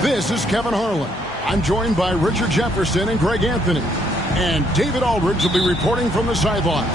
This is Kevin Harlan. I'm joined by Richard Jefferson and Greg Anthony. And David Aldridge will be reporting from the sideline.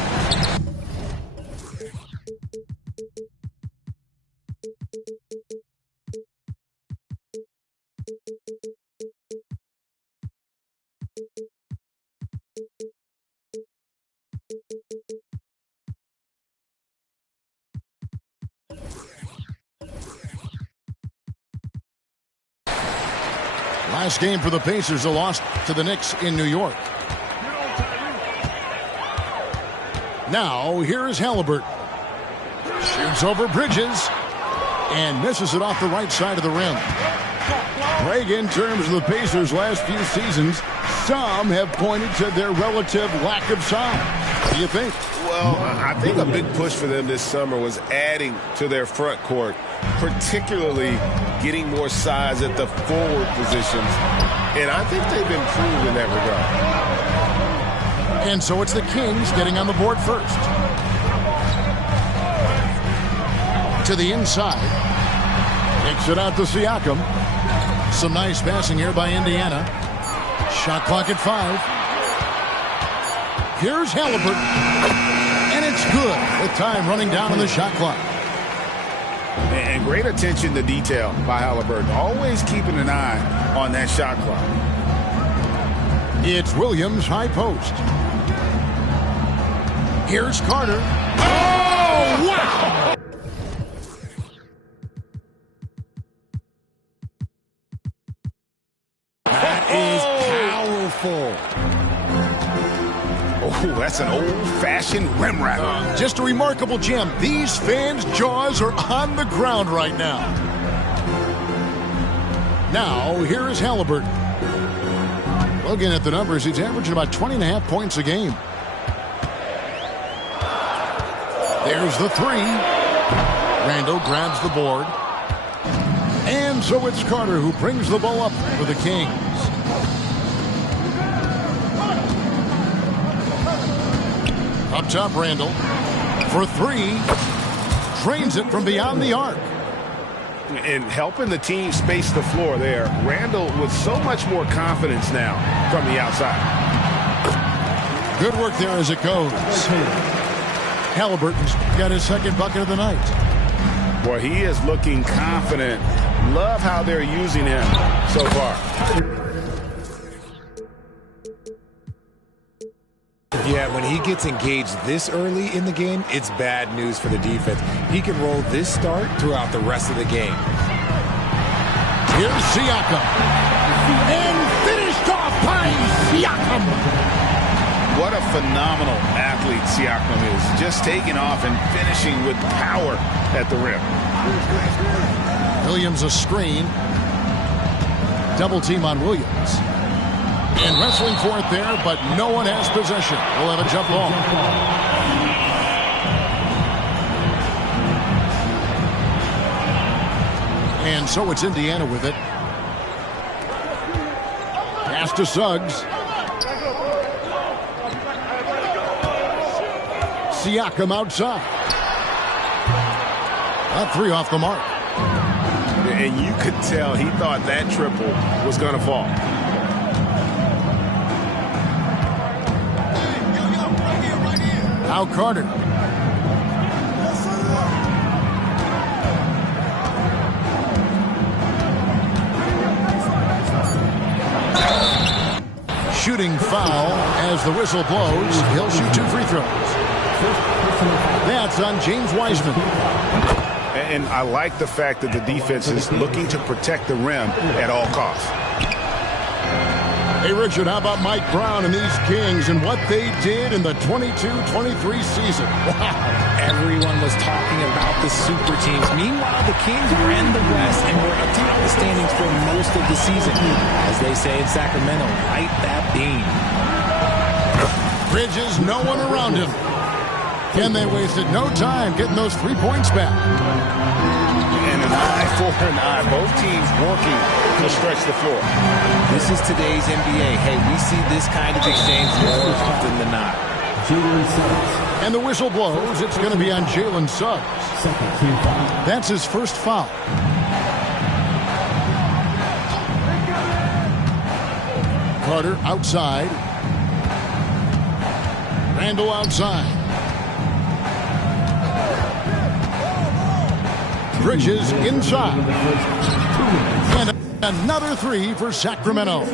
Last game for the Pacers, a loss to the Knicks in New York. Now, here is Halliburton. Shoots over Bridges and misses it off the right side of the rim. Greg, in terms of the Pacers' last few seasons, some have pointed to their relative lack of size. What do you think? Well, I think a big push for them this summer was adding to their front court, particularly getting more size at the forward positions. And I think they've improved in that regard. And so it's the Kings getting on the board first. To the inside. Kicks it out to Siakam. Some nice passing here by Indiana. Shot clock at 5. Here's Halliburton. And it's good with time running down on the shot clock. And great attention to detail by Halliburton. Always keeping an eye on that shot clock. It's Williams high post. Here's Carter. Oh, wow! That is powerful. Oh, that's an old-fashioned rim rattler. Just a remarkable gem. These fans' jaws are on the ground right now. Now, here is Halliburton. Looking at the numbers, he's averaging about 20.5 points a game. There's the 3. Randle grabs the board. And so it's Carter who brings the ball up for the Kings. Up top, Randle for 3. Drains it from beyond the arc. And helping the team space the floor there. Randle with so much more confidence now from the outside. Good work there as it goes. Halliburton's got his second bucket of the night. Boy, he is looking confident. Love how they're using him so far. Yeah, when he gets engaged this early in the game, it's bad news for the defense. He can roll this start throughout the rest of the game. Here's Siakam. And finished off by Siakam. what a phenomenal athlete Siakam is. Just taking off and finishing with power at the rim. Williams a screen. Double team on Williams. And wrestling for it there, but no one has possession. We'll have a jump ball. And so it's Indiana with it. Pass to Suggs. Siakam outside. A three off the mark. And you could tell he thought that triple was going to fall. Now Carter. Shooting foul as the whistle blows. He'll shoot 2 free throws. That's on James Wiseman. And I like the fact that the defense is looking to protect the rim at all costs. Hey, Richard, how about Mike Brown and these Kings and what they did in the 22-23 season? Wow. Everyone was talking about the super teams. Meanwhile, the Kings ran the West and were atop the standings for most of the season. As they say in Sacramento, light that beam. Bridges, no one around him. Ken, they wasted no time getting those 3 points back. And an eye for an eye. Both teams working to stretch the floor. This is today's NBA. Hey, we see this kind of exchange more often than not. And the whistle blows. It's going to be on Jalen Suggs. That's his first foul. Carter outside. Randle outside. Bridges inside. And another 3 for Sacramento.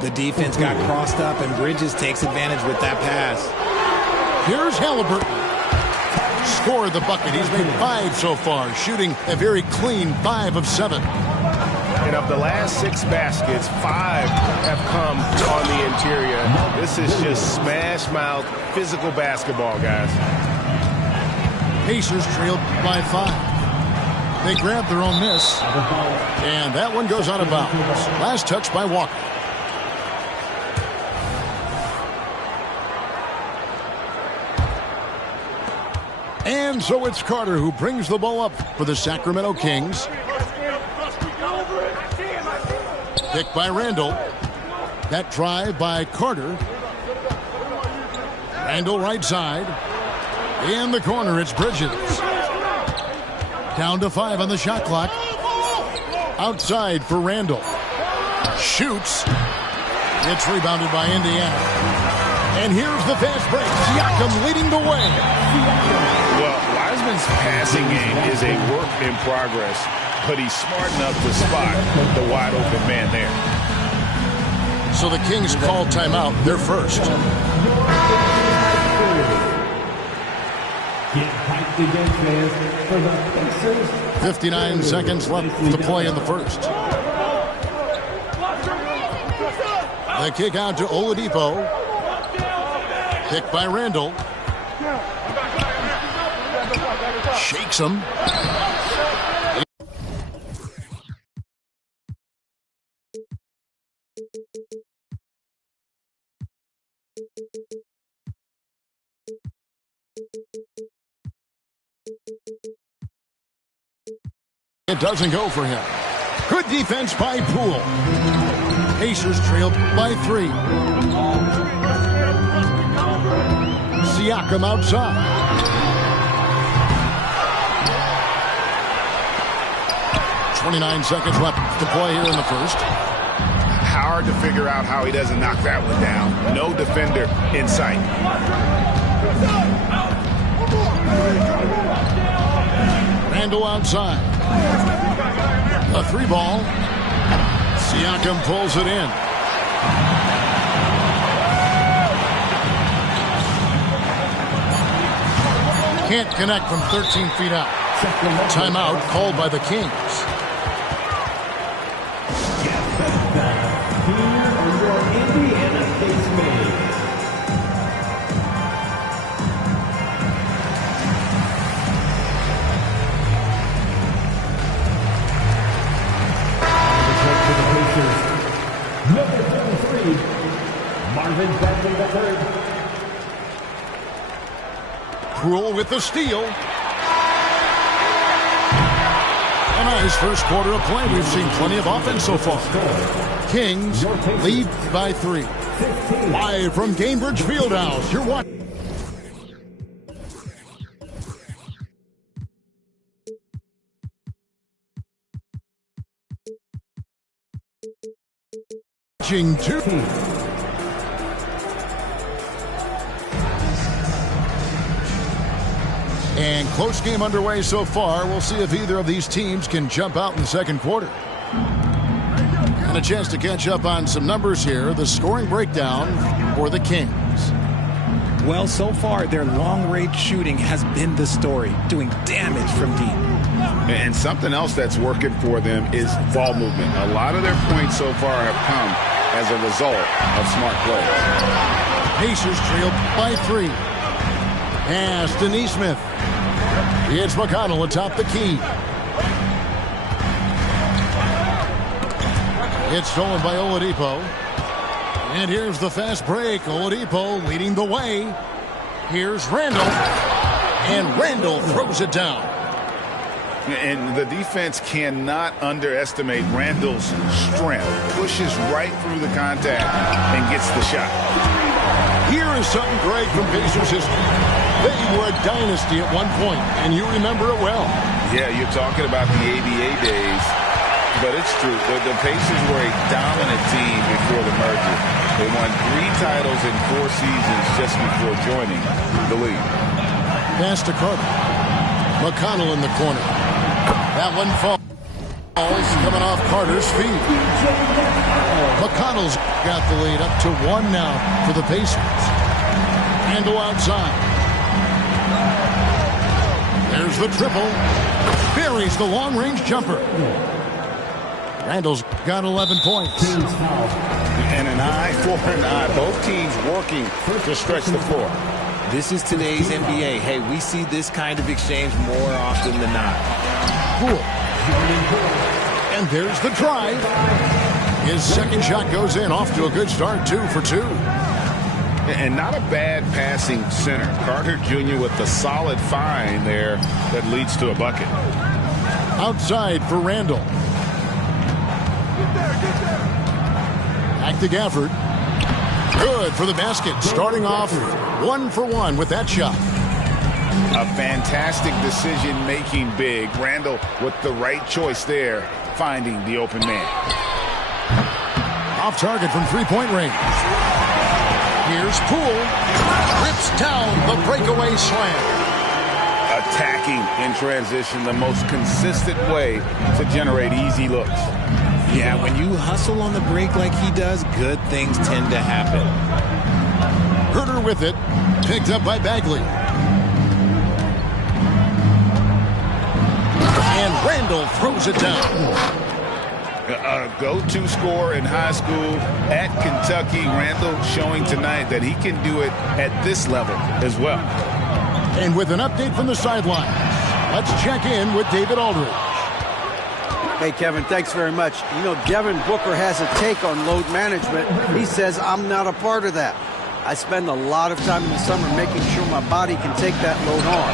The defense got crossed up, and Bridges takes advantage with that pass. Here's Halliburton. Scored the bucket. He's made 5 so far, shooting a very clean 5 of 7. And of the last 6 baskets, 5 have come on the interior. This is just smash mouth, physical basketball, guys. Pacers trailed by 5. They grabbed their own miss, and that one goes out of bounds. Last touch by Walker. And so it's Carter who brings the ball up for the Sacramento Kings. Picked by Randle. That drive by Carter. Randle right side. In the corner, it's Bridges. Down to 5 on the shot clock. Outside for Randle. Shoots. It's rebounded by Indiana. And here's the fast break. Siakam leading the way. Well, Wiseman's passing game is a work in progress, but he's smart enough to spot the wide open man there. So the Kings call timeout. They're first. 59 seconds left to play in the first. The kick out to Oladipo. Picked by Randle. Shakes him. It doesn't go for him. Good defense by Poole. Pacers trailed by 3. Siakam outside. .29 seconds left to play here in the first. Hard to figure out how he doesn't knock that one down. No defender in sight. Randle outside. A 3 ball. Siakam pulls it in. Can't connect from 13 feet out. Timeout called by the Kings. Poole with the steal. A nice first quarter of play. We've seen plenty of offense so far. Kings lead by 3. Live from Gainbridge Fieldhouse, you're watching two. And close game underway so far. We'll see if either of these teams can jump out in the second quarter. And a chance to catch up on some numbers here. The scoring breakdown for the Kings. Well, so far, their long-range shooting has been the story, doing damage from deep. And something else that's working for them is ball movement. A lot of their points so far have come as a result of smart play. Pacers trail by 3. Pass to Neesmith. It's McConnell atop the key. It's stolen by Oladipo. And here's the fast break. Oladipo leading the way. Here's Randle. And Randle throws it down. And the defense cannot underestimate Randle's strength. Pushes right through the contact and gets the shot. Here is something great from Pacers history. They were a dynasty at one point, and you remember it well. Yeah, you're talking about the ABA days. But it's true. The Pacers were a dominant team before the merger. They won 3 titles in 4 seasons just before joining the league. Pass to Carter. McConnell in the corner. That one falls coming off Carter's feet. McConnell's got the lead up to 1 now for the Pacers. Randle outside. There's the triple. Buries the long-range jumper. Randle's got 11 points. And an eye for an eye. Both teams working to stretch the floor. This is today's NBA. Hey, we see this kind of exchange more often than not. Cool. And there's the drive. His second shot goes in. Off to a good start. 2 for 2. And not a bad passing center. Carter Jr. with the solid find there that leads to a bucket. Outside for Randle. Back to Gafford. Good for the basket. Starting off 1 for 1 with that shot. A fantastic decision-making big. Randle with the right choice there, finding the open man. Off target from three-point range. Here's Poole. Rips down the breakaway slam. Attacking in transition, the most consistent way to generate easy looks. Yeah, when you hustle on the break like he does, good things tend to happen. Herter with it. Picked up by Bagley. And Randle throws it down. A go-to scorer in high school at Kentucky. Randle showing tonight that he can do it at this level as well. And with an update from the sideline, let's check in with David Aldridge. Hey, Kevin, thanks very much. You know, Devin Booker has a take on load management. He says, I'm not a part of that. I spend a lot of time in the summer making sure my body can take that load on.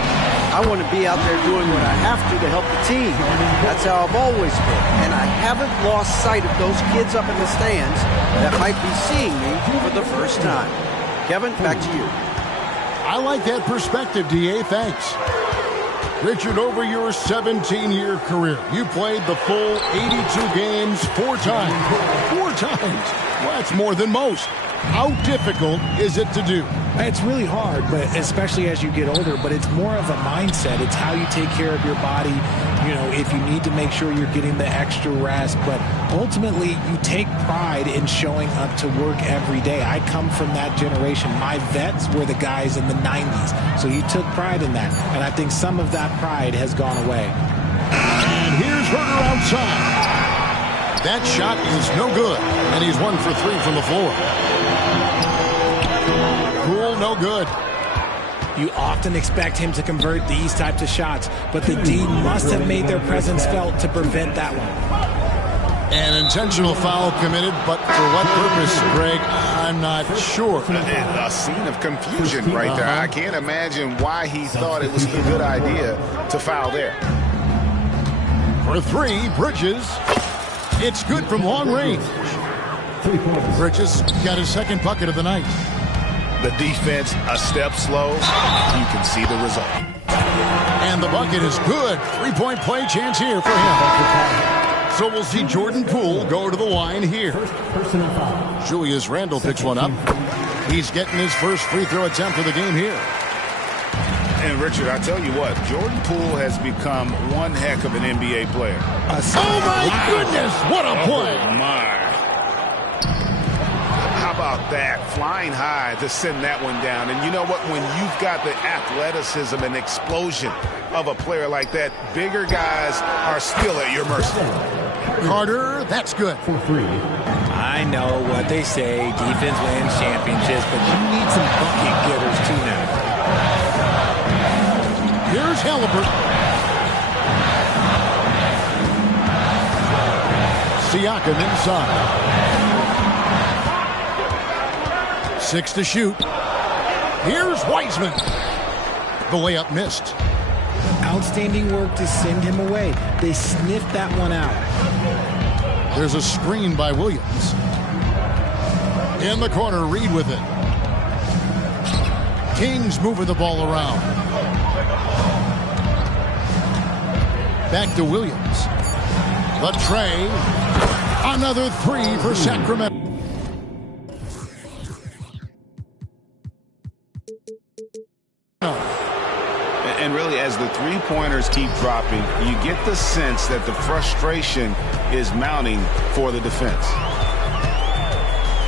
I want to be out there doing what I have to help the team. That's how I've always been. And I haven't lost sight of those kids up in the stands that might be seeing me for the first time. Kevin, back to you. I like that perspective, D.A. Thanks. Richard, over your 17-year career, you played the full 82 games 4 times. 4 times. Well, that's more than most. How difficult is it to do? It's really hard, but especially as you get older, but it's more of a mindset. It's how you take care of your body, you know, if you need to make sure you're getting the extra rest. But ultimately, you take pride in showing up to work every day. I come from that generation. My vets were the guys in the 90s, so you took pride in that. And I think some of that pride has gone away. And here's Herter outside. That shot is no good, and he's 1 for 3 from the floor. Poole, no good. You often expect him to convert these types of shots, but the D must have made their presence felt to prevent that one. An intentional foul committed, but for what purpose, Greg, I'm not sure. A scene of confusion right there. I can't imagine why he thought it was a good idea to foul there. For three, Bridges. It's good from long range. Bridges got his second bucket of the night. The defense a step slow. You can see the result. And the bucket is good. Three-point play chance here for him. So we'll see Jordan Poole go to the line here. Julius Randle picks one up. He's getting his first free throw attempt of the game here. And Richard, I tell you what, Jordan Poole has become one heck of an NBA player. Oh my goodness, what a play! Oh my. How about that? Flying high to send that one down. And you know what? When you've got the athleticism and explosion of a player like that, bigger guys are still at your mercy. Carter, that's good. For three. I know what they say, defense wins championships, but you need some bucket getters too now. Here's Halliburton. Siakam inside. 6 to shoot. Here's Wiseman. The layup missed. Outstanding work to send him away. They sniffed that one out. There's a screen by Williams. In the corner, Reed with it. Kings moving the ball around. Back to Williams. The tray. Another three for Sacramento. And really, as the three-pointers keep dropping, you get the sense that the frustration is mounting for the defense.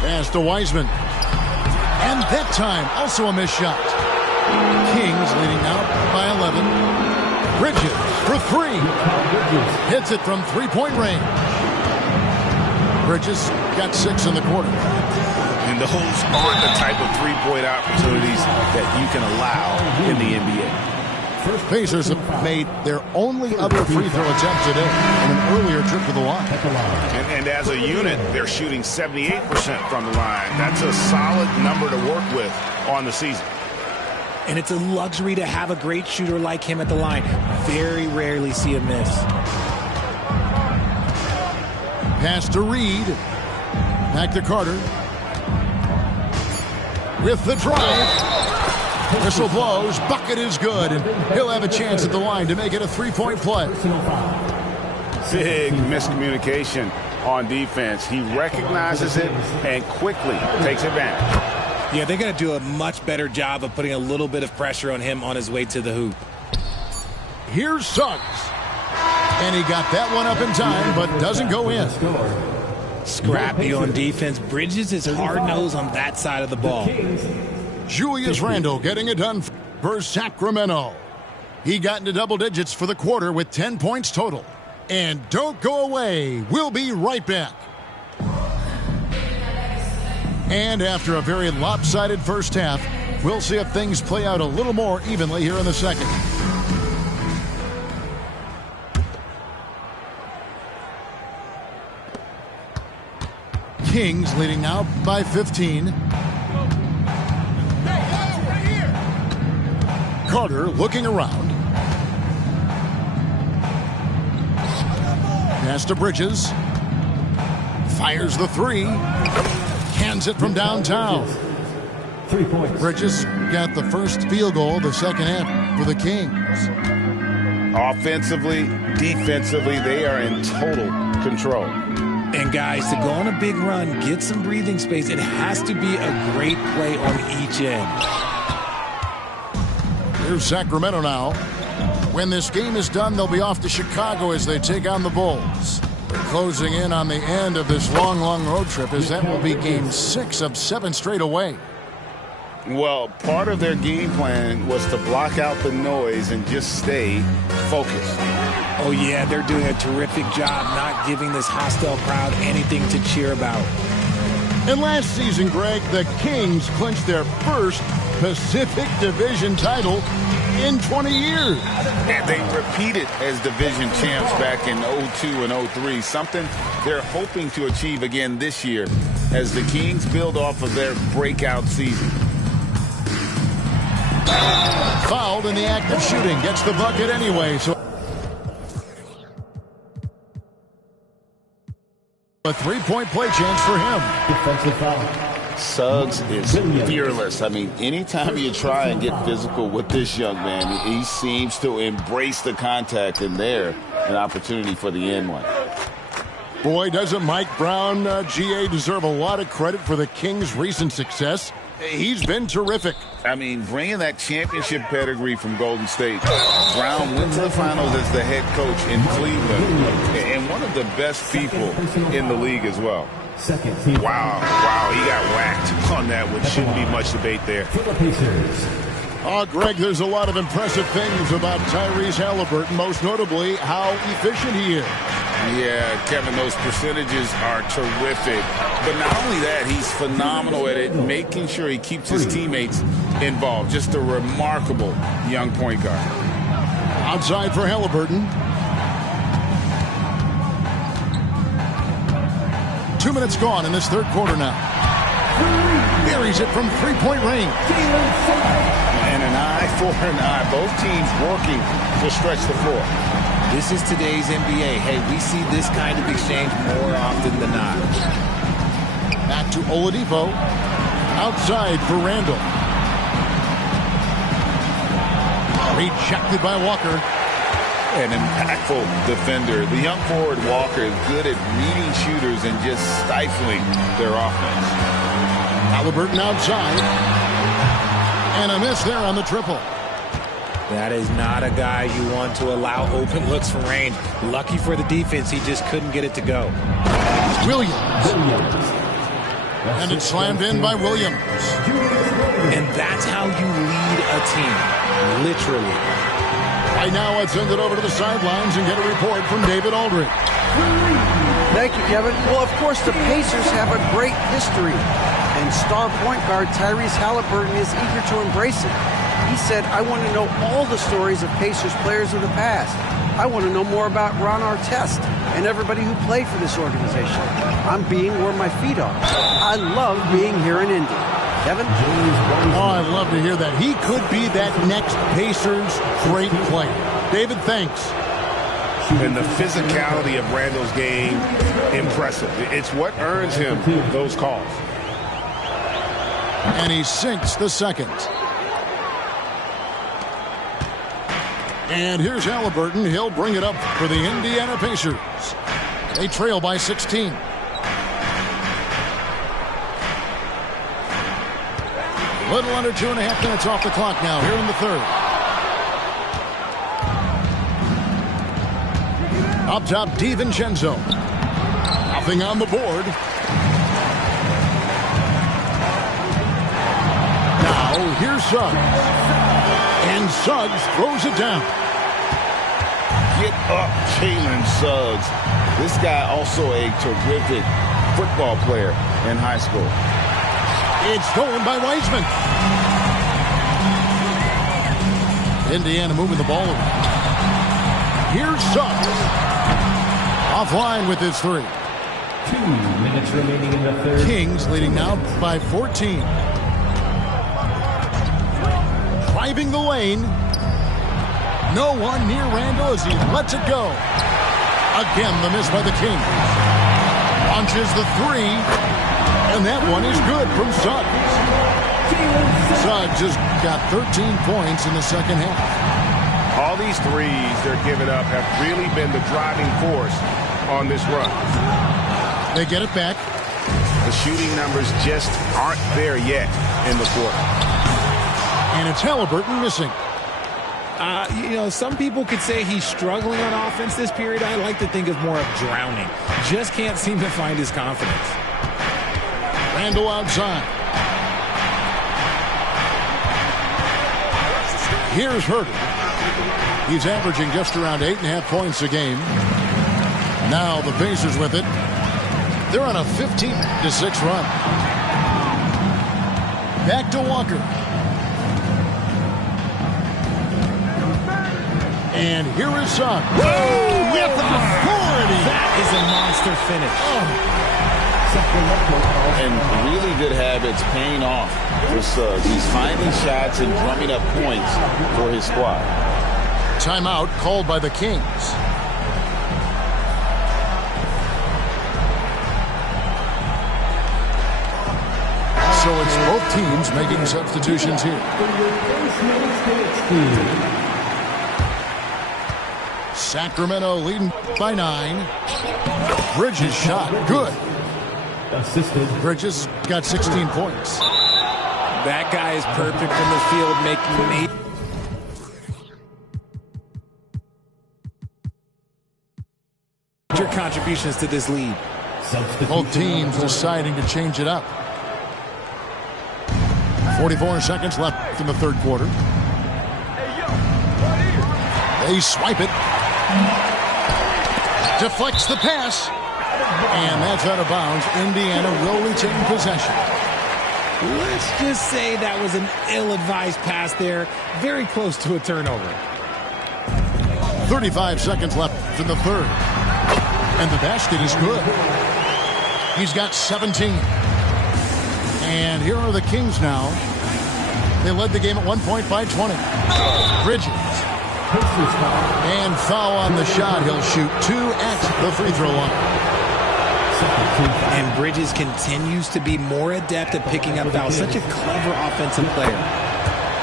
Pass to Wiseman. And that time, also a missed shot. Kings leading now by 11. Bridges for three. Hits it from three-point range. Bridges got 6 in the quarter. And those aren't the type of three-point opportunities that you can allow in the NBA. Pacers have made their only other free throw attempt today on an earlier trip to the line. And as a unit, they're shooting 78% from the line. That's a solid number to work with on the season. And it's a luxury to have a great shooter like him at the line. Very rarely see a miss. Pass to Reed. Back to Carter. With the drive. Whistle blows. Bucket is good. And he'll have a chance at the line to make it a three-point play. Big miscommunication on defense. He recognizes it and quickly takes advantage. Yeah, they're going to do a much better job of putting a little bit of pressure on him on his way to the hoop. Here's Suggs. And he got that one up in time, but doesn't go in. Scrappy on defense. Bridges is hard-nosed on that side of the ball. Julius Randle getting it done for Sacramento. He got into double digits for the quarter with 10 points total. And don't go away. We'll be right back. And after a very lopsided first half, we'll see if things play out a little more evenly here in the second. Kings leading now by 15. Carter looking around. Pass to Bridges. Fires the three. Hands it from downtown. 3 points. Bridges got the first field goal of the second half for the Kings. Offensively, defensively, they are in total control. And guys, to go on a big run, get some breathing space, it has to be a great play on each end. Here's Sacramento now. When this game is done, they'll be off to Chicago as they take on the Bulls. We're closing in on the end of this long, long road trip as that will be game 6 of 7 straight away. Well, part of their game plan was to block out the noise and just stay focused. Oh, yeah, they're doing a terrific job not giving this hostile crowd anything to cheer about. And last season, Greg, the Kings clinched their first Pacific Division title in 20 years. And they repeated as division champs back in 02 and 03, something they're hoping to achieve again this year as the Kings build off of their breakout season. Fouled in the act of shooting. Gets the bucket anyway. So a three-point play chance for him. Defensive foul. Suggs is fearless. I mean, anytime you try and get physical with this young man, he seems to embrace the contact, and there, an opportunity for the end one. Boy, doesn't Mike Brown, GA, deserve a lot of credit for the Kings' recent success. He's been terrific. I mean, bringing that championship pedigree from Golden State, Brown went to the finals as the head coach in Cleveland, and one of the best people in the league as well. Wow, he got whacked on that one. Shouldn't be much debate there. Greg, there's a lot of impressive things about Tyrese Halliburton, most notably how efficient he is. Yeah, Kevin, those percentages are terrific. But not only that, he's phenomenal at it, making sure he keeps his teammates involved. Just a remarkable young point guard. Outside for Halliburton. 2 minutes gone in this third quarter now. Buries it from three-point range. And an eye for an eye. Both teams working to stretch the floor. This is today's NBA. Hey, we see this kind of exchange more often than not. Back to Oladipo. Outside for Randle. Rejected by Walker. An impactful defender. The young forward Walker is good at reading shooters and just stifling their offense. Halliburton outside. And a miss there on the triple. That is not a guy you want to allow open looks from range. Lucky for the defense, he just couldn't get it to go. Williams. And it's slammed in by Williams. And that's how you lead a team. Literally. Right now, let's send it over to the sidelines and get a report from David Aldridge. Thank you, Kevin. Well, of course, the Pacers have a great history, and star point guard Tyrese Halliburton is eager to embrace it. He said, I want to know all the stories of Pacers players of the past. I want to know more about Ron Artest and everybody who played for this organization. I'm being where my feet are. I love being here in Indy. Kevin? Oh, I'd love to hear that. He could be that next Pacers great player. David, thanks. And the physicality of Randle's game, impressive. It's what earns him those calls. And he sinks the second. And here's Halliburton. He'll bring it up for the Indiana Pacers. They trail by 16. A little under 2.5 minutes off the clock now here in the third. Up top, DiVincenzo. Nothing on the board. Now, here's Suggs. And Suggs throws it down. Get up, Jalen Suggs. This guy also a terrific football player in high school. It's stolen by Wiseman. Indiana moving the ball around. Here's Suggs. Offline with his three. 2 minutes remaining in the third. Kings leading now by 14. Driving the lane. No one near Randle as he lets it go. Again, the miss by the Kings. Launches the three. And that one is good from Suggs. Suggs just got 13 points in the second half. All these threes they're giving up have really been the driving force on this run. They get it back. The shooting numbers just aren't there yet in the quarter. And it's Halliburton missing. Some people could say he's struggling on offense this period. I like to think of more of drowning. Just can't seem to find his confidence. Randle outside. Here's Herter. He's averaging just around 8.5 points a game. Now the Pacers with it. They're on a 15-6 run. Back to Walker. And here is Suggs. With authority. That is a monster finish. And really good habits paying off for Suggs. He's finding shots and drumming up points for his squad. Timeout called by the Kings. So it's both teams making substitutions here. Sacramento leading by 9. Bridges shot. Good. Bridges got 16 points. That guy is perfect from the field, making major contributions to this lead. Both teams deciding to change it up. 44 seconds left in the third quarter. They swipe it. Deflects the pass. And that's out of bounds. Indiana will retain possession. Let's just say that was an ill-advised pass there. Very close to a turnover. 35 seconds left in the third. And the basket is good. He's got 17. And here are the Kings now. They led the game at one point by 20. Bridges. And foul on the shot. He'll shoot 2 at the free throw line. And Bridges continues to be more adept at picking up fouls. Such a clever offensive player.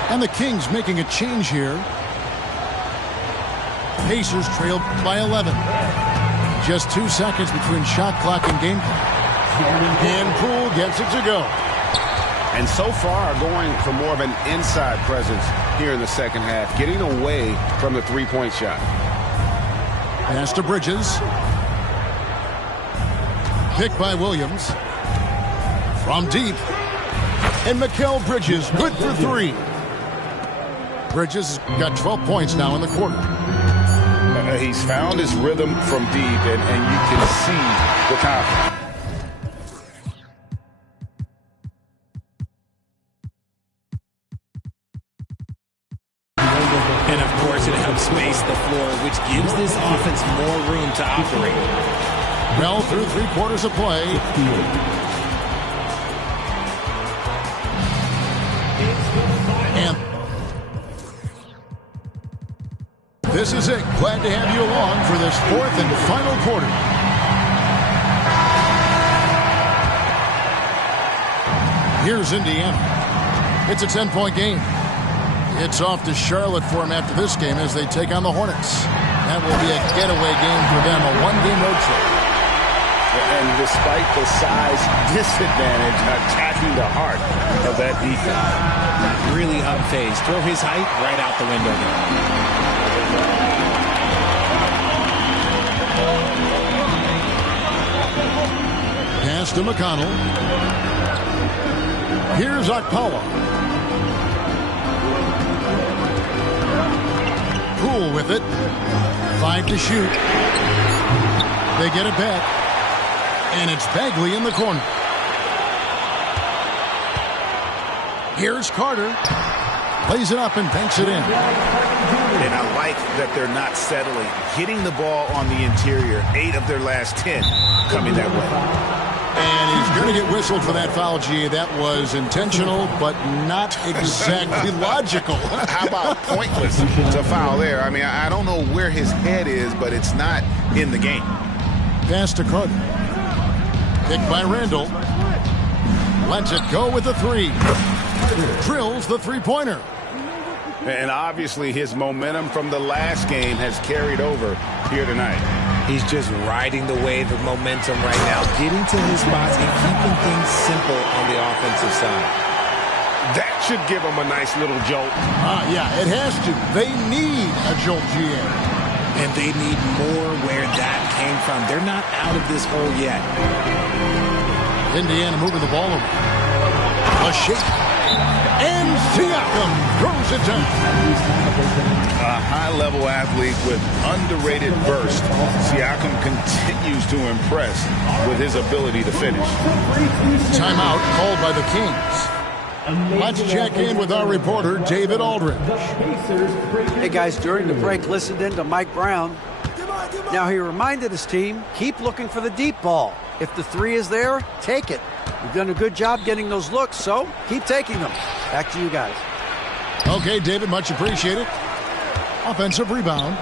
And the Kings making a change here. Pacers trailed by 11. Just 2 seconds between shot clock and game clock. And Poole gets it to go. And so far going for more of an inside presence here in the second half, getting away from the three-point shot. Pass to Bridges. Picked by Williams. From deep. And Mikal Bridges, good for 3. Bridges got 12 points now in the quarter. He's found his rhythm from deep, and you can see the confidence. And of course, it helps space the floor, which gives this offense more room to operate. Well, through 3 quarters of play. And this is it. Glad to have you along for this 4th and final quarter. Here's Indiana. It's a 10-point game. It's off to Charlotte for them after this game as they take on the Hornets. That will be a getaway game for them, a 1-game road trip. And despite the size disadvantage, attacking the heart of that defense. Really unfazed. Throw his height right out the window there. Pass to McConnell. Here's Okpala. Poole with it. 5 to shoot. They get it back. And it's Bagley in the corner. Here's Carter. Plays it up and banks it in. And I like that they're not settling. Getting the ball on the interior, 8 of their last 10 coming that way. And he's going to get whistled for that foul, G. That was intentional, but not exactly logical. How about pointless to foul there? I mean, I don't know where his head is, but it's not in the game. Pass to Carter. Picked by Randle. Lets it go with the 3. Drills the three-pointer. And obviously his momentum from the last game has carried over here tonight. He's just riding the wave of momentum right now, getting to his spots and keeping things simple on the offensive side. That should give him a nice little jolt. Yeah, it has to. They need a jolt, GA. And they need more where that came from. They're not out of this hole yet. Indiana moving the ball over. A shake. And Siakam throws it down. A high-level athlete with underrated burst. Siakam continues to impress with his ability to finish. Timeout called by the Kings. Let's check in with our reporter, David Aldridge. Hey, guys, during the break, listened in to Mike Brown. Now, he reminded his team, keep looking for the deep ball. If the three is there, take it. You've done a good job getting those looks, so keep taking them. Back to you guys. Okay, David, much appreciated. Offensive rebound.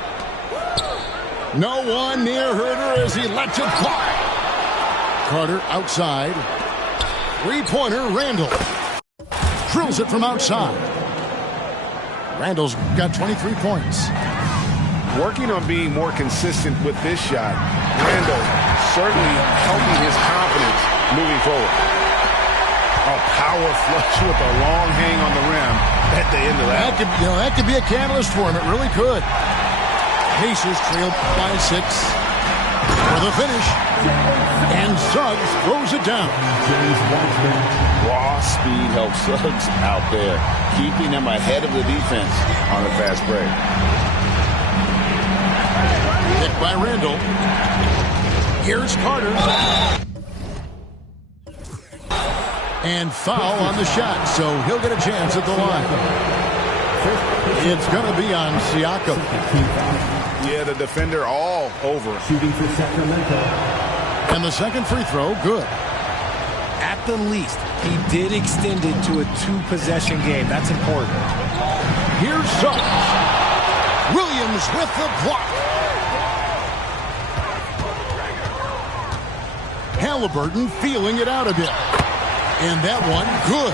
No one near Herder as he lets it fly. Carter outside. Three-pointer, Randle. Drills it from outside. Randle's got 23 points. Working on being more consistent with this shot. Randle certainly helping his confidence moving forward. A power flush with a long hang on the rim at the end of that. That could be a catalyst for him. It really could. Pacers trail by 6 for the finish. And Suggs throws it down. Raw speed helps Suggs out there, keeping him ahead of the defense on the fast break. Hit by Randle. Here's Carter. And foul on the shot, so he'll get a chance at the line. It's going to be on Siakam. Yeah, the defender all over. Shooting for Sacramento. And the second free throw, good. At the least, he did extend it to a 2-possession game. That's important. Here's Suggs. Williams with the block. Halliburton feeling it out a bit. And that one, good.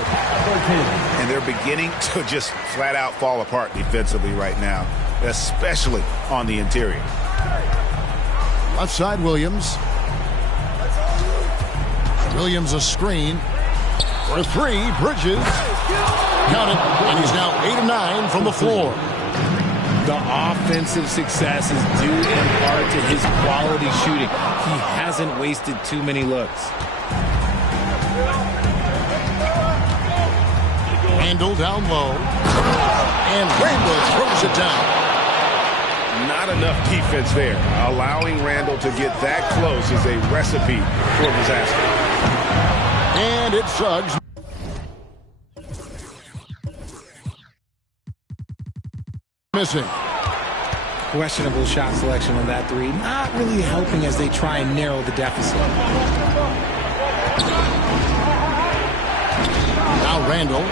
And they're beginning to just flat out fall apart defensively right now, especially on the interior. Left side, Williams. Williams a screen. For 3, Bridges. Count it, and he's now 8 of 9 from the floor. The offensive success is due in part to his quality shooting. He hasn't wasted too many looks. Randle down low. And Randle throws it down. Not enough defense there. Allowing Randle to get that close is a recipe for disaster. And it's Suggs. Missing. Questionable shot selection on that 3. Not really helping as they try and narrow the deficit. Now Randle.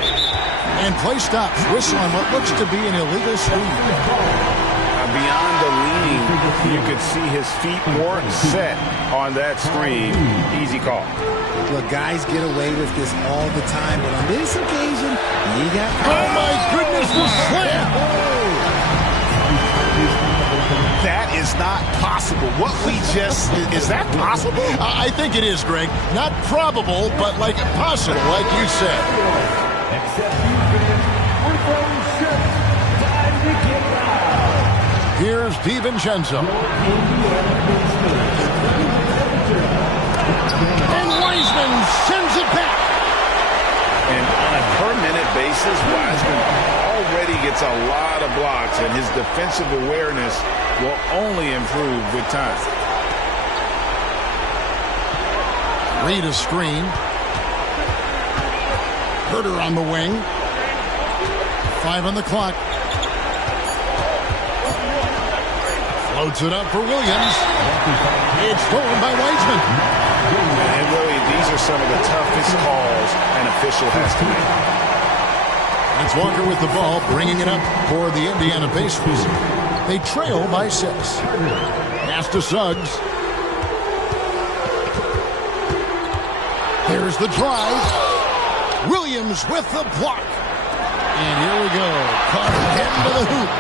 And play stops. Whistle on what looks to be an illegal swing. Beyond the leaning, you could see his feet more set on that screen. Easy call. Look, guys get away with this all the time, but on this occasion, he got... Oh, my goodness, the slam! That is not possible. What we just... Is that possible? I think it is, Greg. Not probable, but like possible, like you said. Here's DiVincenzo. And Wiseman sends it back. And on a per-minute basis, Wiseman already gets a lot of blocks, and his defensive awareness will only improve with time. Reed a screen. Herder on the wing. 5 on the clock. Floats it up for Williams. It's stolen by Wiseman. And really, these are some of the toughest calls an official has to make. That's Walker with the ball, bringing it up for the Indiana Pacers. They trail by 6. Pass to Suggs. Here's the drive. Williams with the block. And here we go. Carter heading to the hoop.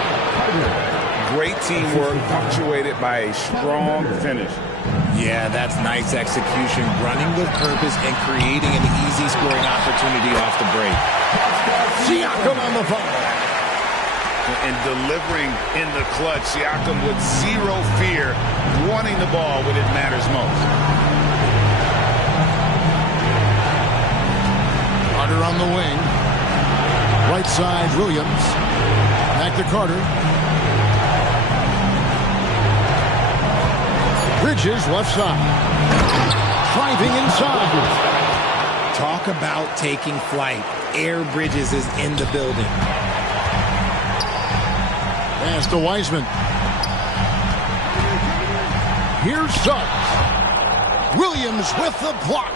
Great teamwork punctuated by a strong finish. Yeah, that's nice execution, running with purpose and creating an easy scoring opportunity off the break. Siakam on the follow. And delivering in the clutch, Siakam with zero fear, wanting the ball when it matters most. Carter on the wing. Right side, Williams. Back to Carter. Bridges left side. Driving inside. Talk about taking flight. Air Bridges is in the building. Pass to Wiseman. Here's Suggs. Williams with the block.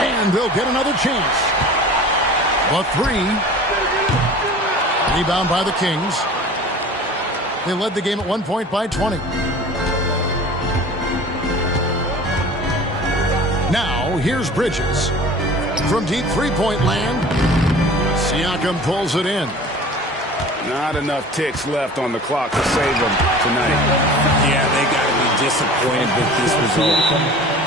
And they'll get another chance. A three. Rebound by the Kings. They led the game at 1 point by 20. Now, here's Bridges. From deep three-point land, Siakam pulls it in. Not enough ticks left on the clock to save them tonight. Yeah, they got to be disappointed with this result.